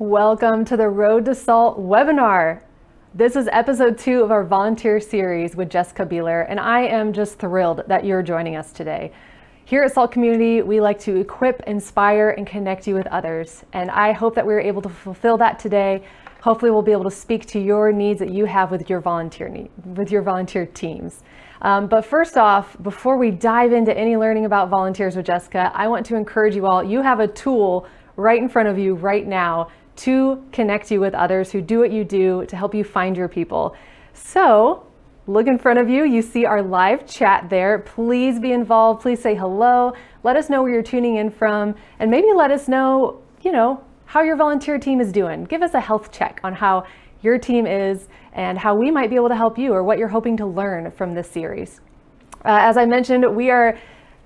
Welcome to the Road to Salt webinar. This is episode 2 of our volunteer series with Jessica Bealer, and I am just thrilled that you're joining us today. Here at Salt Community, we like to equip, inspire, and connect you with others, and I hope that we're able to fulfill that today. Hopefully we'll be able to speak to your needs that you have with your volunteer teams. But first off, before we dive into any learning about volunteers with Jessica, I want to encourage you all, you have a tool right in front of you right now to connect you with others who do what you do to help you find your people. So look in front of you, you see our live chat there. Please be involved, please say hello. Let us know where you're tuning in from, and maybe let us know, how your volunteer team is doing. Give us a health check on how your team is and how we might be able to help you or what you're hoping to learn from this series. As I mentioned, we are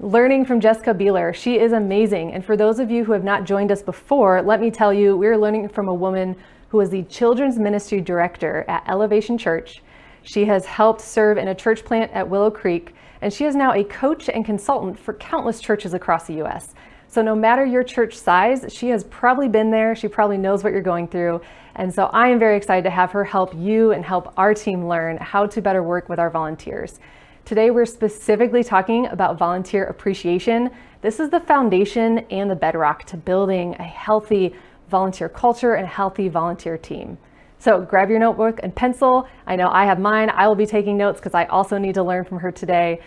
learning from Jessica Bealer. She is amazing. And for those of you who have not joined us before, let me tell you, we're learning from a woman who is the children's ministry director at Elevation Church. She has helped serve in a church plant at Willow Creek, and she is now a coach and consultant for countless churches across the U.S. So no matter your church size, she has probably been there. She probably knows what you're going through. And so I am very excited to have her help you and help our team learn how to better work with our volunteers. Today, we're specifically talking about volunteer appreciation. This is the foundation and the bedrock to building a healthy volunteer culture and a healthy volunteer team. So grab your notebook and pencil. I know I have mine. I will be taking notes because I also need to learn from her today.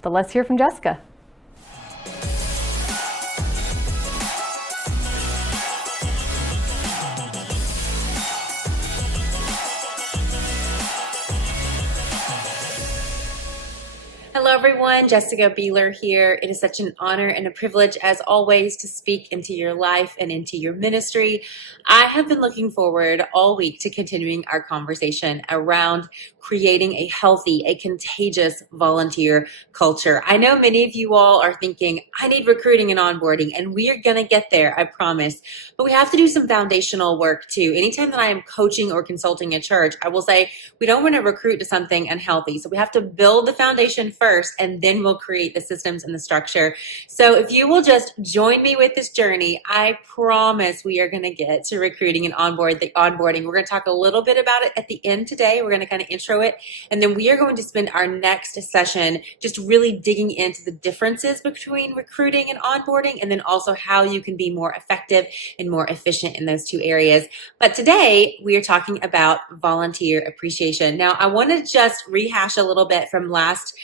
But let's hear from Jessica. Hello everyone, Jessica Bealer here. It is such an honor and a privilege as always to speak into your life and into your ministry. I have been looking forward all week to continuing our conversation around creating a healthy, a contagious volunteer culture. I know many of you all are thinking, I need recruiting and onboarding, and we are going to get there, I promise. But we have to do some foundational work too. Anytime that I am coaching or consulting a church, I will say we don't want to recruit to something unhealthy. So we have to build the foundation first, and then we'll create the systems and the structure. So if you will just join me with this journey, I promise we are going to get to recruiting and onboarding. We're going to talk a little bit about it at the end today. We're going to kind of intro it, and then we are going to spend our next session just really digging into the differences between recruiting and onboarding, and then also how you can be more effective and more efficient in those two areas. But today we are talking about volunteer appreciation. Now I want to just rehash a little bit from last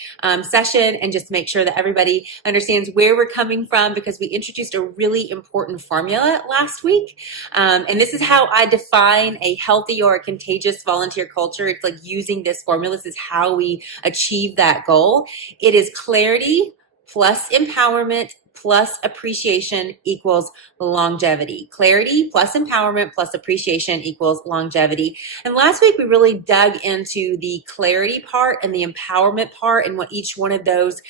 session and just make sure that everybody understands where we're coming from, because we introduced a really important formula last week. And this is how I define a healthy or a contagious volunteer culture. It's like using this formula. This is how we achieve that goal. It is clarity plus empowerment plus appreciation equals longevity. Clarity plus empowerment plus appreciation equals longevity. And last week we really dug into the clarity part and the empowerment part and what each one of those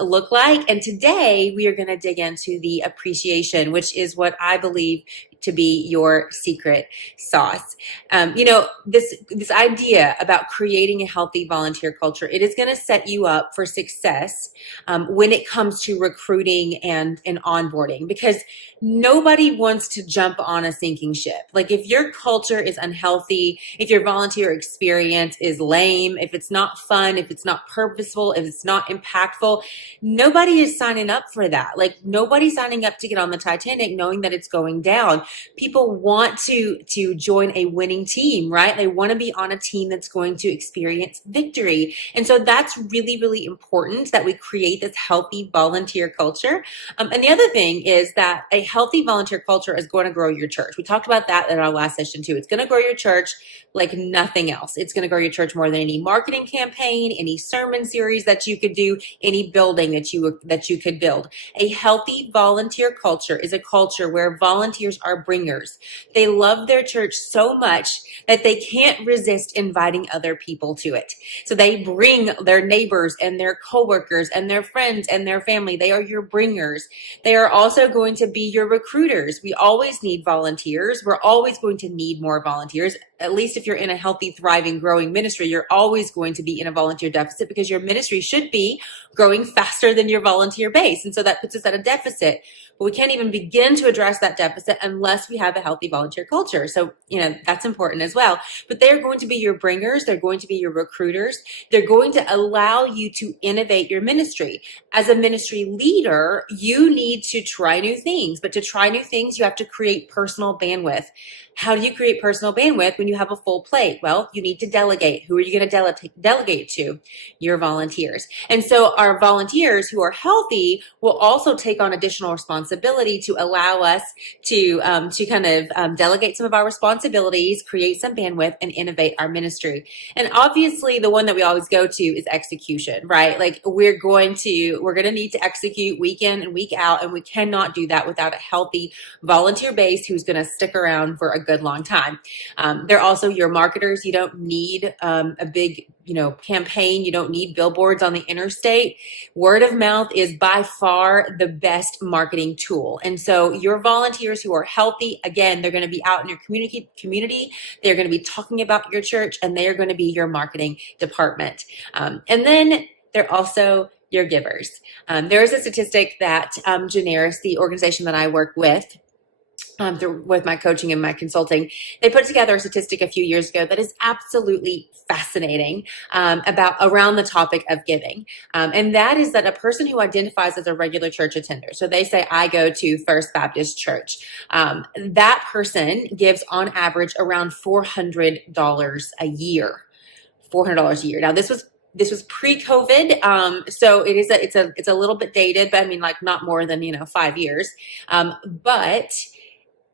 look like. And today we are going to dig into the appreciation, which is what I believe to be your secret sauce. This idea about creating a healthy volunteer culture, it is going to set you up for success when it comes to recruiting and onboarding, because nobody wants to jump on a sinking ship. Like if your culture is unhealthy, if your volunteer experience is lame, if it's not fun, if it's not purposeful, if it's not impactful, nobody is signing up for that. Like nobody's signing up to get on the Titanic knowing that it's going down. People want to join a winning team, right? They want to be on a team that's going to experience victory. And so that's really, really important that we create this healthy volunteer culture. And the other thing is that a healthy volunteer culture is going to grow your church. We talked about that in our last session too. It's going to grow your church like nothing else. It's going to grow your church more than any marketing campaign, any sermon series that you could do, any building that you could build. A healthy volunteer culture is a culture where volunteers are bringers. They love their church so much that they can't resist inviting other people to it. So they bring their neighbors and their coworkers and their friends and their family. They are your bringers. They are also going to be your recruiters. We always need volunteers. We're always going to need more volunteers. At least if you're in a healthy, thriving, growing ministry, you're always going to be in a volunteer deficit because your ministry should be growing faster than your volunteer base. And so that puts us at a deficit. But we can't even begin to address that deficit unless we have a healthy volunteer culture. So, that's important as well. But they're going to be your bringers. They're going to be your recruiters. They're going to allow you to innovate your ministry. As a ministry leader, you need to try new things. But to try new things, you have to create personal bandwidth. How do you create personal bandwidth when you have a full plate? Well, you need to delegate. Who are you going to delegate to? Your volunteers. And so our volunteers who are healthy will also take on additional responsibility to allow us to kind of delegate some of our responsibilities, create some bandwidth, and innovate our ministry. And obviously, the one that we always go to is execution, right? Like we're going to need to execute week in and week out, and we cannot do that without a healthy volunteer base who's going to stick around for a good long time. They're also your marketers. You don't need a big campaign. You don't need billboards on the interstate. Word of mouth is by far the best marketing tool. And so your volunteers who are healthy, again, they're going to be out in your community. They're going to be talking about your church, and they are going to be your marketing department. And then they're also your givers. There is a statistic that Generis, the organization that I work with my coaching and my consulting, they put together a statistic a few years ago that is absolutely fascinating around the topic of giving. And that is that a person who identifies as a regular church attender, so they say, I go to First Baptist Church, that person gives on average around $400 a year. $400 a year. Now, this was pre-COVID, so it's a little bit dated, but I mean, like not more than 5 years. But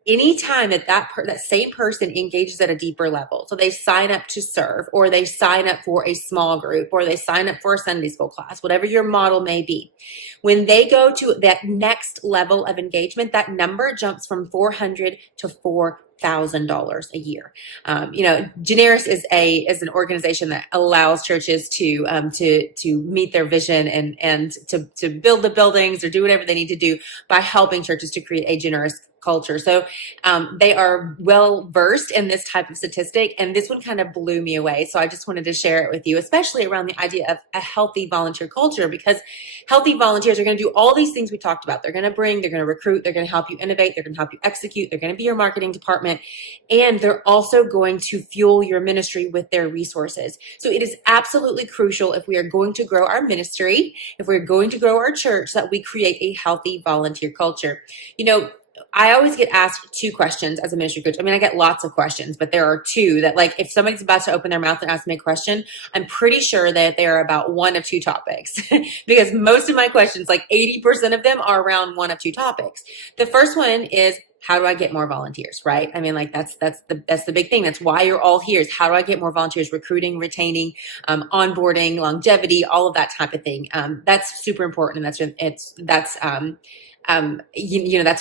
anytime that same person engages at a deeper level, so they sign up to serve, or they sign up for a small group, or they sign up for a Sunday school class, whatever your model may be, when they go to that next level of engagement, that number jumps from $400 to $4,000 a year. Generis is an organization that allows churches to meet their vision and to build the buildings or do whatever they need to do by helping churches to create a generous culture. So they are well versed in this type of statistic, and this one kind of blew me away. So I just wanted to share it with you, especially around the idea of a healthy volunteer culture, because healthy volunteers are going to do all these things we talked about. They're going to bring, they're going to recruit, they're going to help you innovate, they're going to help you execute, they're going to be your marketing department, and they're also going to fuel your ministry with their resources. So it is absolutely crucial, if we are going to grow our ministry, if we're going to grow our church, that we create a healthy volunteer culture. I always get asked two questions as a ministry coach. I mean, I get lots of questions, but there are two that, like, if somebody's about to open their mouth and ask me a question, I'm pretty sure that they're about one of two topics because most of my questions, like 80% of them, are around one of two topics. The first one is, how do I get more volunteers, right? I mean, like that's the big thing. That's why you're all here, is how do I get more volunteers, recruiting, retaining, onboarding, longevity, all of that type of thing. That's super important. And that's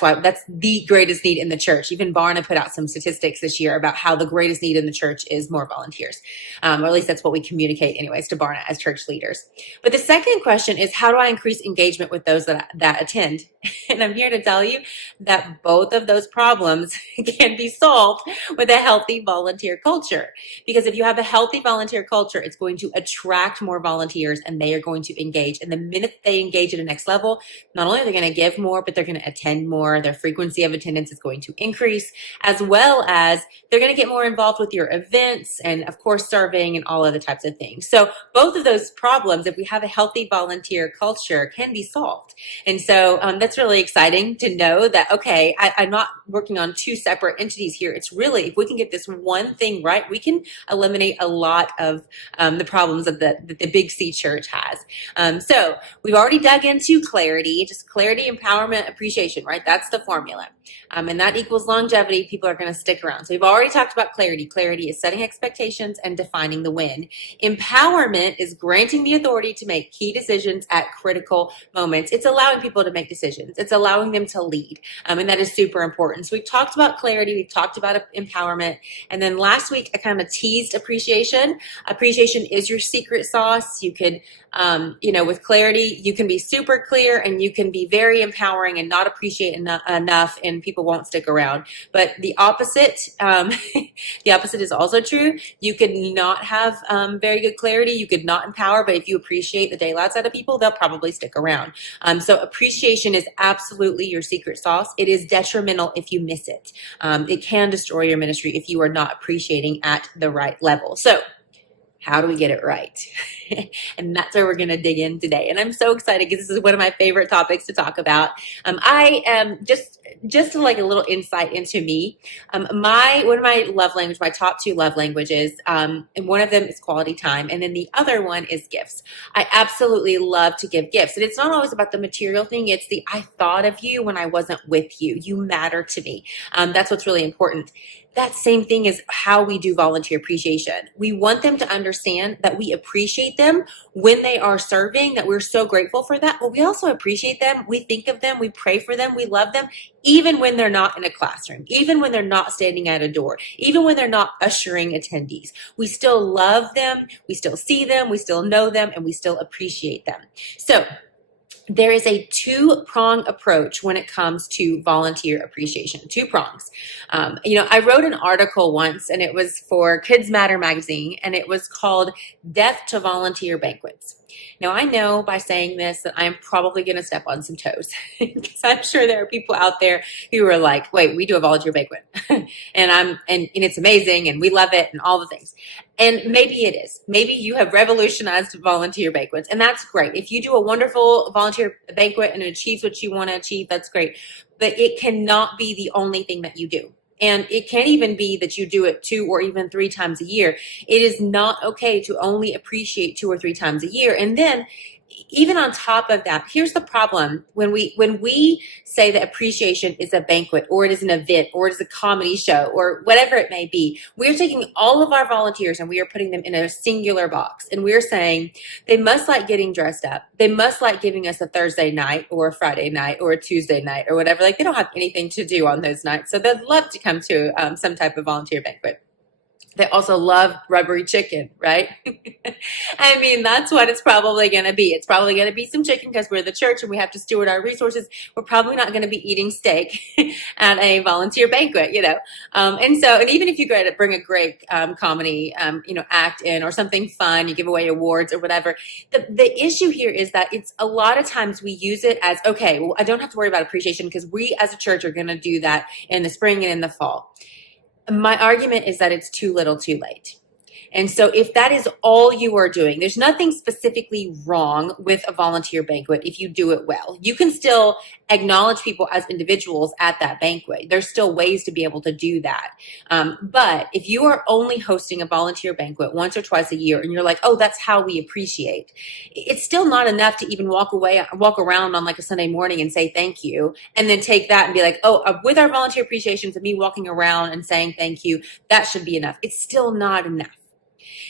why that's the greatest need in the church. Even Barna put out some statistics this year about how the greatest need in the church is more volunteers. Or at least that's what we communicate anyways to Barna as church leaders. But the second question is, how do I increase engagement with those that attend? And I'm here to tell you that both of those problems can be solved with a healthy volunteer culture. Because if you have a healthy volunteer culture, it's going to attract more volunteers, and they are going to engage. And the minute they engage at a next level, not only are they going to give more, but they're going to attend more. Their frequency of attendance is going to increase, as well as they're going to get more involved with your events and, of course, serving and all other types of things. So both of those problems, if we have a healthy volunteer culture, can be solved. And so that's really exciting to know that, okay, I'm not working on two separate entities here. It's really, if we can get this one thing right, we can eliminate a lot of the problems that the Big C church has. So we've already dug into clarity, just clarity, empowerment, appreciation, right? That's the formula. And that equals longevity. People are going to stick around. So we've already talked about clarity. Clarity is setting expectations and defining the win. Empowerment is granting the authority to make key decisions at critical moments. It's allowing people to make decisions. It's allowing them to lead. And that is super important. So we've talked about clarity. We've talked about empowerment. And then last week, I kind of teased appreciation. Appreciation is your secret sauce. You could, with clarity, you can be super clear, and you can be very empowering and not appreciate enough in and people won't stick around. But the opposite, the opposite is also true. You could not have very good clarity. You could not empower, but if you appreciate the daylights out of people, they'll probably stick around. So appreciation is absolutely your secret sauce. It is detrimental if you miss it. It can destroy your ministry if you are not appreciating at the right level. So how do we get it right? And that's where we're going to dig in today. And I'm so excited because this is one of my favorite topics to talk about. I am just like a little insight into me. One of my love language, my top two love languages, and one of them is quality time, and then the other one is gifts. I absolutely love to give gifts, and it's not always about the material thing. It's the I thought of you when I wasn't with you. You matter to me. That's what's really important. That same thing is how we do volunteer appreciation. We want them to understand that we appreciate them when they are serving, that we're so grateful for that, but we also appreciate them. We think of them, we pray for them, we love them, even when they're not in a classroom, even when they're not standing at a door, even when they're not ushering attendees. We still love them, we still see them, we still know them, and we still appreciate them. So there is a two-prong approach when it comes to volunteer appreciation. Two prongs. I wrote an article once, and it was for Kids Matter magazine, and it was called Death to Volunteer Banquets. Now, I know by saying this that I'm probably going to step on some toes because I'm sure there are people out there who are like, wait, we do a volunteer banquet and it's amazing and we love it and all the things. And maybe it is. Maybe you have revolutionized volunteer banquets, and that's great. If you do a wonderful volunteer banquet and it achieves what you want to achieve, that's great. But it cannot be the only thing that you do. And it can't even be that you do it 2 or even 3 times a year. It is not okay to only appreciate 2 or 3 times a year. And then even on top of that, here's the problem. When we say that appreciation is a banquet or it is an event or it is a comedy show or whatever it may be, we're taking all of our volunteers and we are putting them in a singular box. And we're saying they must like getting dressed up. They must like giving us a Thursday night or a Friday night or a Tuesday night or whatever. Like they don't have anything to do on those nights. So they'd love to come to some type of volunteer banquet. They also love rubbery chicken, right? I mean, that's what it's probably going to be. It's probably going to be some chicken because we're the church and we have to steward our resources. We're probably not going to be eating steak at a volunteer banquet, And even if you bring a great comedy, act in or something fun, you give away awards or whatever. The issue here is that it's a lot of times we use it as, okay, well, I don't have to worry about appreciation because we as a church are going to do that in the spring and in the fall. My argument is that it's too little too late. And so if that is all you are doing, there's nothing specifically wrong with a volunteer banquet if you do it well. You can still acknowledge people as individuals at that banquet. There's still ways to be able to do that. But if you are only hosting a volunteer banquet once or twice a year and you're like, oh, that's how we appreciate, it's still not enough to even walk around on like a Sunday morning and say thank you, and then take that and be like, oh, with our volunteer appreciations and me walking around and saying thank you, that should be enough. It's still not enough.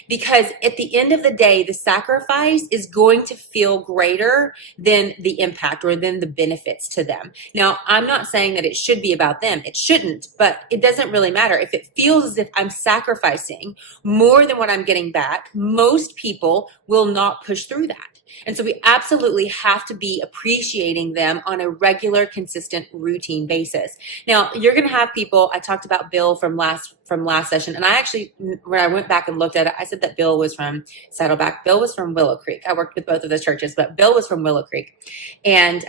Because at the end of the day, the sacrifice is going to feel greater than the impact or than the benefits to them. Now, I'm not saying that it should be about them. It shouldn't, but it doesn't really matter. If it feels as if I'm sacrificing more than what I'm getting back, most people will not push through that. And so we absolutely have to be appreciating them on a regular, consistent, routine basis. Now, you're going to have people, I talked about Bill from last session, and I actually, when I went back and looked at it, I said that Bill was from Saddleback. Bill was from Willow Creek. I worked with both of those churches, but Bill was from Willow Creek. And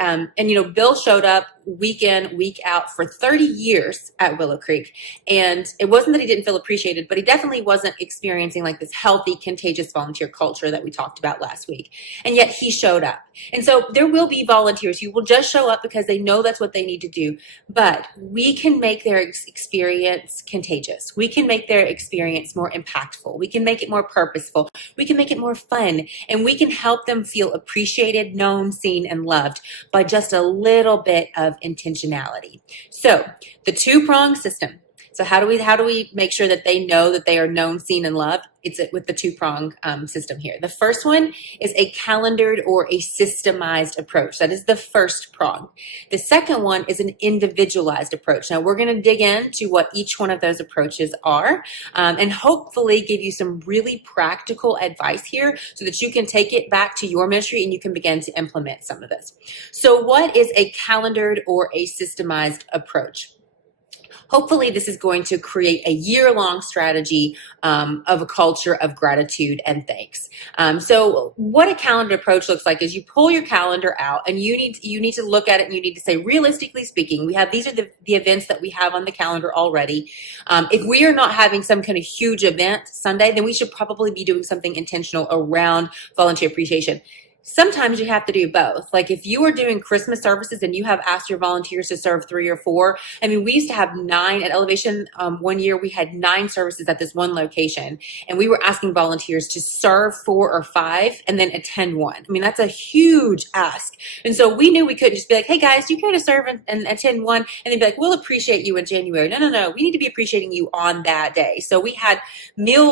Bill showed up week in, week out for 30 years at Willow Creek. And it wasn't that he didn't feel appreciated, but he definitely wasn't experiencing like this healthy, contagious volunteer culture that we talked about last week. And yet he showed up. And so there will be volunteers who will just show up because they know that's what they need to do. But we can make their experience contagious. We can make their experience more impactful. We can make it more purposeful. We can make it more fun. And we can help them feel appreciated, known, seen, and loved by just a little bit of intentionality. So the two-prong system. So how do we make sure that they know that they are known, seen, and loved? It's with the two-prong system here. The first one is a calendared or a systemized approach. That is the first prong. The second one is an individualized approach. Now we're going to dig into what each one of those approaches are, and hopefully give you some really practical advice here so that you can take it back to your ministry and you can begin to implement some of this. So what is a calendared or a systemized approach? Hopefully this is going to create a year-long strategy of a culture of gratitude and thanks. So what a calendar approach looks like is you pull your calendar out and you need to look at it and you need to say, realistically speaking, these are the events that we have on the calendar already. If we are not having some kind of huge event Sunday, then we should probably be doing something intentional around volunteer appreciation. Sometimes you have to do both. Like if you are doing Christmas services and you have asked your volunteers to serve 3 or 4, I mean, we used to have 9 at Elevation. One year we had 9 services at this one location, and we were asking volunteers to serve 4 or 5 and then attend 1. I mean, that's a huge ask. And so we knew we couldn't just be like, hey guys, do you care to serve and attend 1? And they'd be like, we'll appreciate you in January. No. We need to be appreciating you on that day. So we had meal